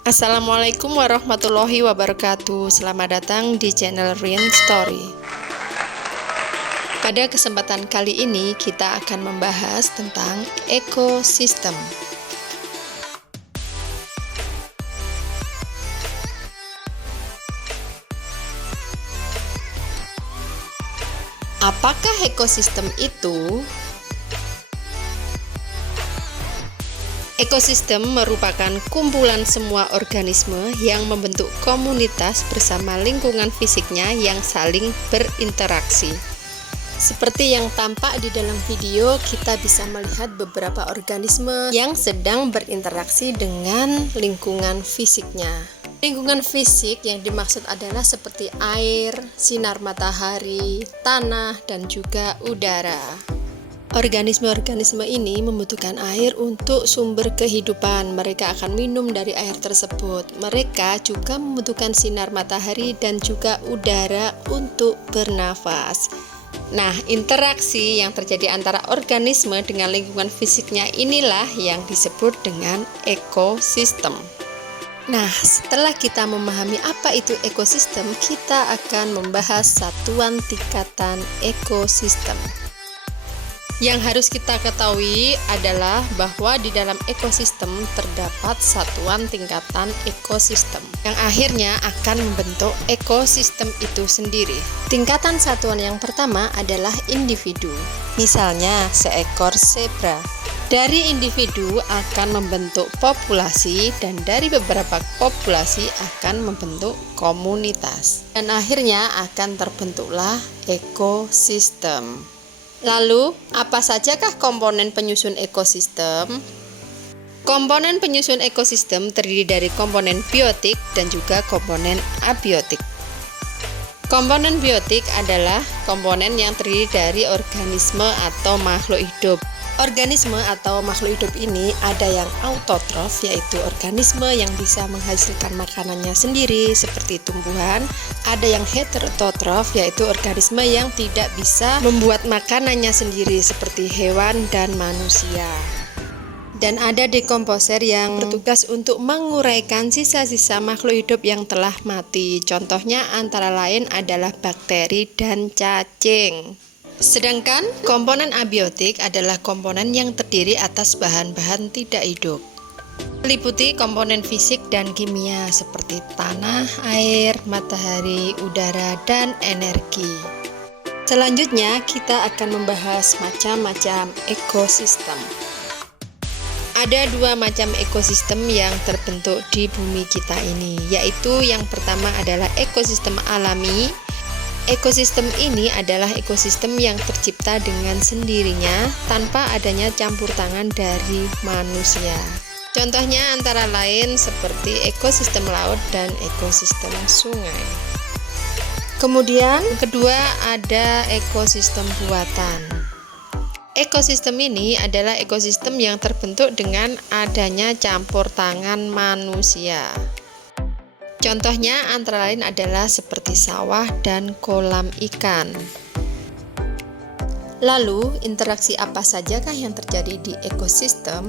Assalamualaikum warahmatullahi wabarakatuh. Selamat datang di channel Rian Story. Pada kesempatan kali ini kita akan membahas tentang ekosistem. Apakah ekosistem itu? Ekosistem merupakan kumpulan semua organisme yang membentuk komunitas bersama lingkungan fisiknya yang saling berinteraksi. Seperti yang tampak di dalam video, kita bisa melihat beberapa organisme yang sedang berinteraksi dengan lingkungan fisiknya. Lingkungan fisik yang dimaksud adalah seperti air, sinar matahari, tanah, dan juga udara. Organisme-organisme ini membutuhkan air untuk sumber kehidupan. Mereka akan minum dari air tersebut. Mereka juga membutuhkan sinar matahari dan juga udara untuk bernafas. Nah, interaksi yang terjadi antara organisme dengan lingkungan fisiknya inilah yang disebut dengan ekosistem. Nah, setelah kita memahami apa itu ekosistem, kita akan membahas satuan tingkatan ekosistem. Yang harus kita ketahui adalah bahwa di dalam ekosistem terdapat satuan tingkatan ekosistem yang akhirnya akan membentuk ekosistem itu sendiri. Tingkatan satuan yang pertama adalah individu. Misalnya seekor zebra. Dari individu akan membentuk populasi dan dari beberapa populasi akan membentuk komunitas. Dan akhirnya akan terbentuklah ekosistem. Lalu, apa sajakah komponen penyusun ekosistem? Komponen penyusun ekosistem terdiri dari komponen biotik dan juga komponen abiotik. Komponen biotik adalah komponen yang terdiri dari organisme atau makhluk hidup. Organisme atau makhluk hidup ini ada yang autotrof, yaitu organisme yang bisa menghasilkan makanannya sendiri seperti tumbuhan. Ada yang heterotrof, yaitu organisme yang tidak bisa membuat makanannya sendiri seperti hewan dan manusia. Dan ada dekomposer yang bertugas untuk menguraikan sisa-sisa makhluk hidup yang telah mati. Contohnya antara lain adalah bakteri dan cacing. Sedangkan komponen abiotik adalah komponen yang terdiri atas bahan-bahan tidak hidup. Meliputi komponen fisik dan kimia seperti tanah, air, matahari, udara, dan energi. Selanjutnya kita akan membahas macam-macam ekosistem. Ada dua macam ekosistem yang terbentuk di bumi kita ini, yaitu yang pertama adalah ekosistem alami. Ekosistem ini adalah ekosistem yang tercipta dengan sendirinya tanpa adanya campur tangan dari manusia. Contohnya antara lain seperti ekosistem laut dan ekosistem sungai. Kemudian kedua ada ekosistem buatan. Ekosistem ini adalah ekosistem yang terbentuk dengan adanya campur tangan manusia. Contohnya antara lain adalah seperti sawah dan kolam ikan. Lalu, interaksi apa sajakah yang terjadi di ekosistem?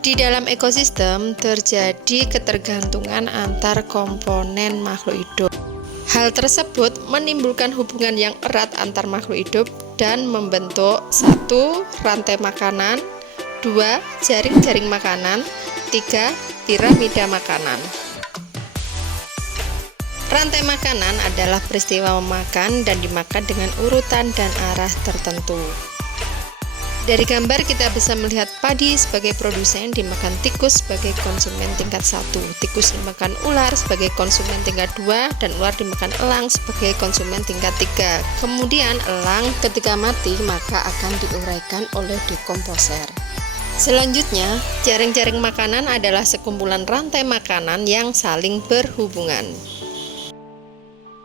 Di dalam ekosistem terjadi ketergantungan antar komponen makhluk hidup. Hal tersebut menimbulkan hubungan yang erat antar makhluk hidup dan membentuk 1. Rantai makanan, 2. Jaring-jaring makanan, 3. Piramida makanan. Rantai makanan adalah peristiwa memakan dan dimakan dengan urutan dan arah tertentu. Dari gambar kita bisa melihat padi sebagai produsen dimakan tikus sebagai konsumen tingkat 1, tikus dimakan ular sebagai konsumen tingkat 2, dan ular dimakan elang sebagai konsumen tingkat 3. Kemudian elang ketika mati maka akan diuraikan oleh dekomposer. Selanjutnya, jaring-jaring makanan adalah sekumpulan rantai makanan yang saling berhubungan.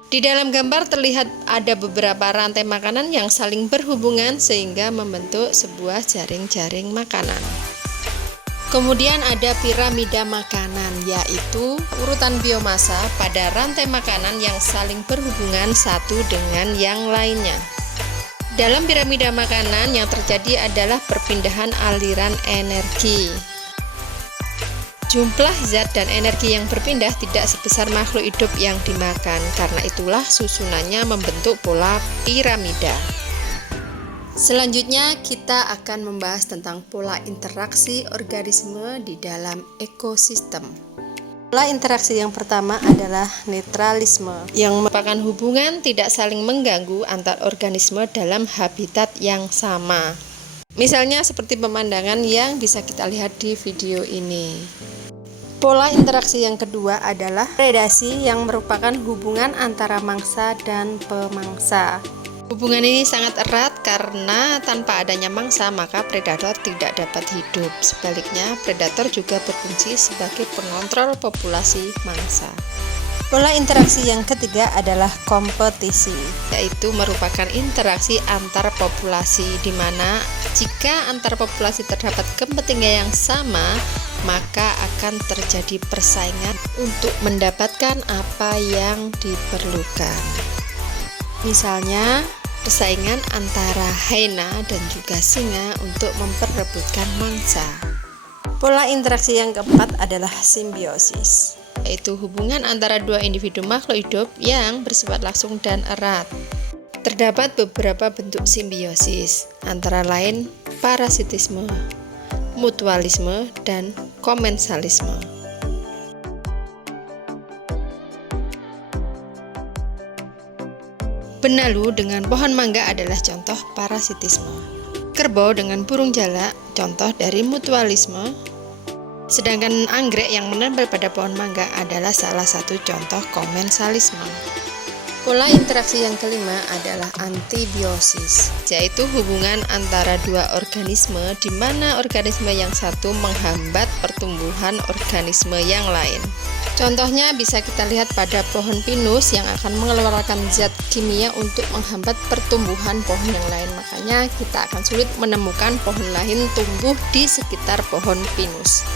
Di dalam gambar terlihat ada beberapa rantai makanan yang saling berhubungan sehingga membentuk sebuah jaring-jaring makanan. Kemudian ada piramida makanan, yaitu urutan biomasa pada rantai makanan yang saling berhubungan satu dengan yang lainnya. Dalam piramida makanan yang terjadi adalah perpindahan aliran energi. Jumlah zat dan energi yang berpindah tidak sebesar makhluk hidup yang dimakan, karena itulah susunannya membentuk pola piramida. Selanjutnya kita akan membahas tentang pola interaksi organisme di dalam ekosistem. Pola interaksi yang pertama adalah netralisme, yang merupakan hubungan tidak saling mengganggu antar organisme dalam habitat yang sama. Misalnya seperti pemandangan yang bisa kita lihat di video ini. Pola interaksi yang kedua adalah predasi, yang merupakan hubungan antara mangsa dan pemangsa. Hubungan ini sangat erat karena tanpa adanya mangsa maka predator tidak dapat hidup. Sebaliknya, predator juga berfungsi sebagai pengontrol populasi mangsa. Pola interaksi yang ketiga adalah kompetisi, yaitu merupakan interaksi antar populasi, di mana jika antar populasi terdapat kepentingan yang sama, maka akan terjadi persaingan untuk mendapatkan apa yang diperlukan. Misalnya, persaingan antara hyena dan juga singa untuk memperebutkan mangsa. Pola interaksi yang keempat adalah simbiosis, yaitu hubungan antara dua individu makhluk hidup yang bersifat langsung dan erat. Terdapat beberapa bentuk simbiosis, antara lain parasitisme, mutualisme, dan komensalisme. Benalu dengan pohon mangga adalah contoh parasitisme. Kerbau dengan burung jalak contoh dari mutualisme. Sedangkan anggrek yang menempel pada pohon mangga adalah salah satu contoh komensalisme. Pola interaksi yang kelima adalah antibiosis, yaitu hubungan antara dua organisme di mana organisme yang satu menghambat pertumbuhan organisme yang lain. Contohnya bisa kita lihat pada pohon pinus yang akan mengeluarkan zat kimia untuk menghambat pertumbuhan pohon yang lain. Makanya kita akan sulit menemukan pohon lain tumbuh di sekitar pohon pinus.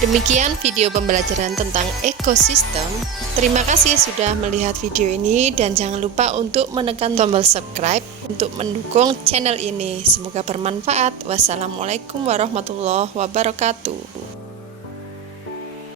Demikian video pembelajaran tentang ekosistem. Terima kasih sudah melihat video ini dan jangan lupa untuk menekan tombol subscribe untuk mendukung channel ini. Semoga bermanfaat. Wassalamualaikum warahmatullahi wabarakatuh.